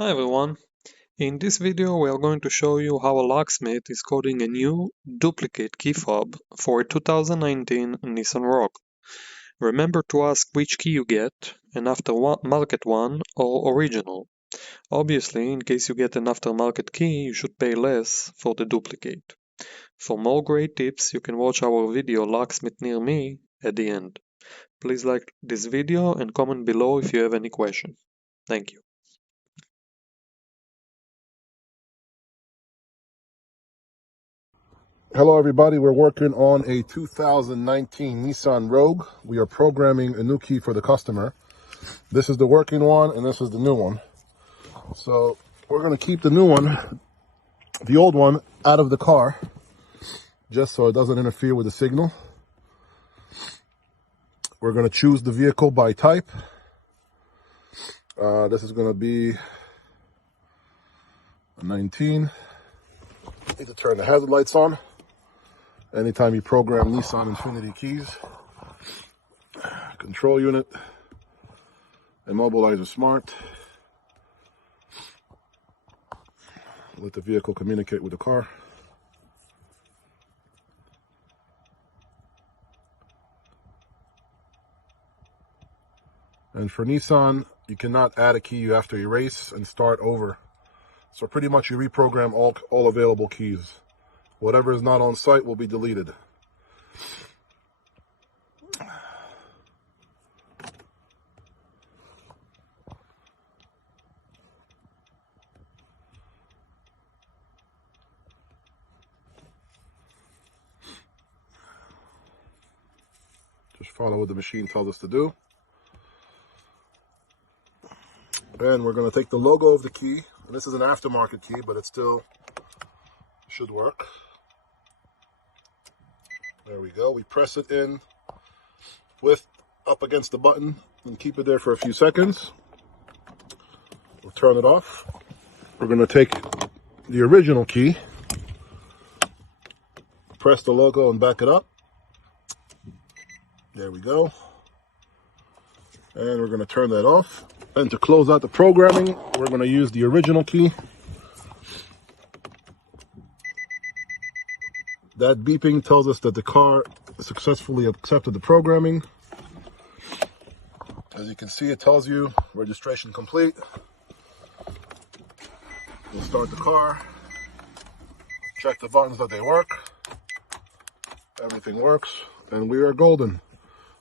Hi everyone, in this video we are going to show you how a locksmith is coding a new duplicate key fob for a 2019 Nissan Rogue. Remember to ask which key you get, an aftermarket one or original. Obviously, in case you get an aftermarket key, you should pay less for the duplicate. For more great tips, you can watch our video Locksmith Near Me at the end. Please like this video and comment below if you have any questions. Thank you. Hello everybody, we're working on a 2019 Nissan Rogue. We are programming a new key for the customer. This is the working one and this is the new one. So we're going to keep the new one, the old one, out of the car, just so it doesn't interfere with the signal. We're going to choose the vehicle by type. This is going to be a 19. Need to turn the hazard lights on. Anytime you program Nissan Infinity keys, control unit, immobilizer smart, let the vehicle communicate with the car. And for Nissan, you cannot add a key, you have to erase and start over. So pretty much you reprogram all available keys. Whatever is not on site will be deleted. Just follow what the machine tells us to do. And we're going to take the logo of the key. And this is an aftermarket key, but it still should work. There we go. We press it in with up against the button and keep it there for a few seconds. We'll turn it off. We're going to take the original key, press the logo and back it up. There we go. And we're going to turn that off. And to close out the programming, we're going to use the original key. That beeping tells us that the car successfully accepted the programming. As you can see, it tells you registration complete. We'll start the car, check the buttons that they work. Everything works, and we are golden.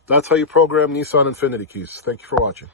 That's how you program Nissan Infinity keys. Thank you for watching.